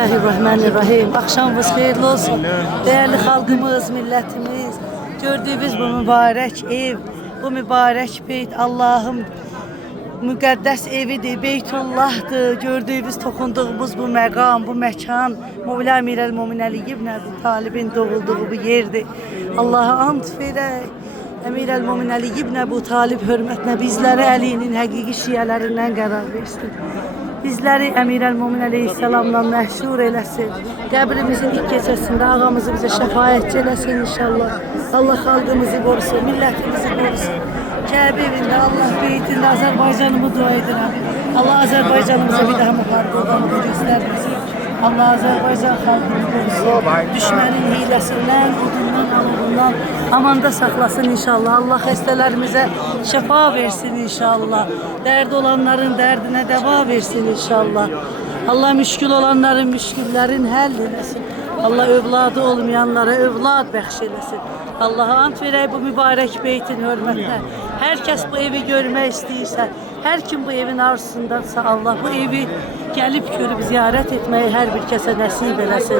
Bismillahirrahmanirrahim. Akşamınız hayırlı olsun. Değerli halkımız, milletimiz, gördüğünüz bu mübarek ev, bu mübarek beyt Allah'ım müqəddəs evidir, Beytullah'dır. Gördüğünüz, toxunduğumuz bu məqam, bu məkan Mevla Əmirəl Mömin Əli ibn Əbi Talibin doğulduğu bu yerdir. Allah'a and verək. Əmirəl Mömin Əli ibn Əbu Talib hörmətinə bizləri Əlinin həqiqi şiyələrindən qərar versin. Bizləri Əmirəl Mömin Əleyhisselamla məhşur eləsin. Qəbrimizin ilk gecəsində ağamızı bizə şəfaətçi eləsin inşallah. Allah xalqımızı qorusun, millətimizi qorusun. Kəbə evində, Allah beytində Azərbaycanımı dua edirəm. Allah Azərbaycanımıza bir daha müharibə olanı göstərməsin. Allah Azərbaycan xalqını qorusun. Düşmənin hiləsindən, odundan, alovundan amanda saxlasın inşallah. Allah xəstələrimizə şəfa versin inşallah. Dərdi olanların dərdinə dəva versin inşallah. Allah müşkül olanların müşküllərin həll eləsin. Allah övladı olmayanlara övlad bəxş eləsin. Allah'a ant verək bu mübarək beytin hörmətinə. Hər kəs bu evi görmək istəyirsə, hər kim bu evin arzusundadsa Allah bu evi gəlib görüb ziyarət etməyi hər bir kəsə nəsib eləsin.